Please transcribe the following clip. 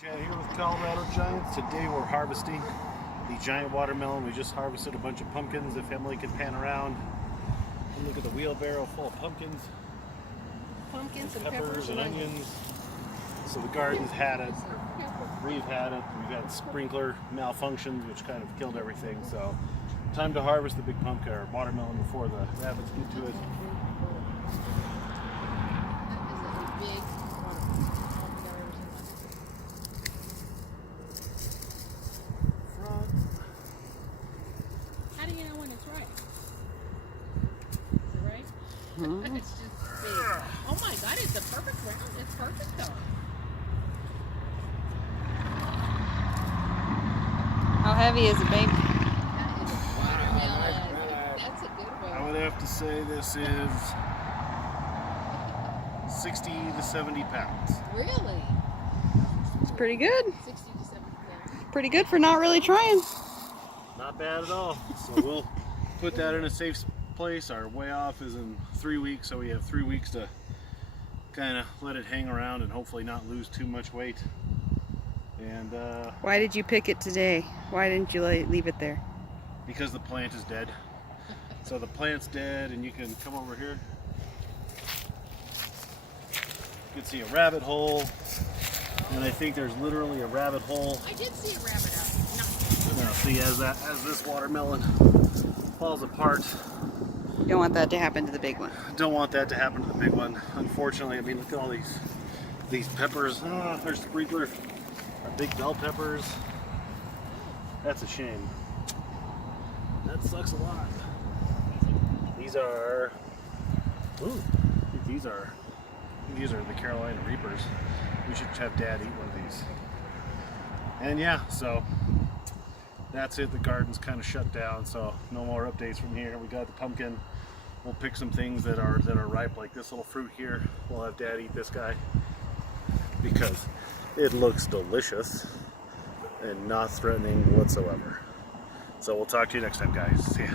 Chad here with Colorado Giants. Today we're harvesting the giant watermelon. We just harvested a bunch of pumpkins. The family can pan around and look at the wheelbarrow full of pumpkins. Pumpkins and peppers and onions. So the garden's had it. We've had it. We've had sprinkler malfunctions which kind of killed everything. So time to harvest the big pumpkin or watermelon before the rabbits get to it. How do you know when it's right? Is it right? It's just big. Oh my God, it's a perfect round. It's perfect though. How heavy is it, babe? That is a watermelon. That's a good one. I would have to say this is 60 to 70 pounds. Really? It's pretty good. 60 to 70 pounds. Pretty good for not really trying. Not bad at all. So we'll put that in a safe place. Our way off is in 3 weeks, so we have 3 weeks to kind of let it hang around and hopefully not lose too much weight. And Why did you pick it today? Why didn't you leave it there? because the plant is dead. So the plant's dead, and you can come over here. You can see a rabbit hole, and I think there's literally a rabbit hole. I did see a rabbit out. Now see, as this watermelon falls apart, You don't want that to happen to the big one. don't want that to happen to the big one. Unfortunately, I mean, look at all these peppers. They're sprinkler, big bell peppers. That's a shame. That sucks a lot. These are, ooh, I think these are the Carolina Reapers. We should have Dad eat one of these. And yeah, so that's it. The garden's kind of shut down, so no more updates from here. We got the pumpkin. We'll pick some things that are ripe, like this little fruit here. We'll have Dad eat this guy because it looks delicious and not threatening whatsoever. So we'll talk to you next time, guys. See ya.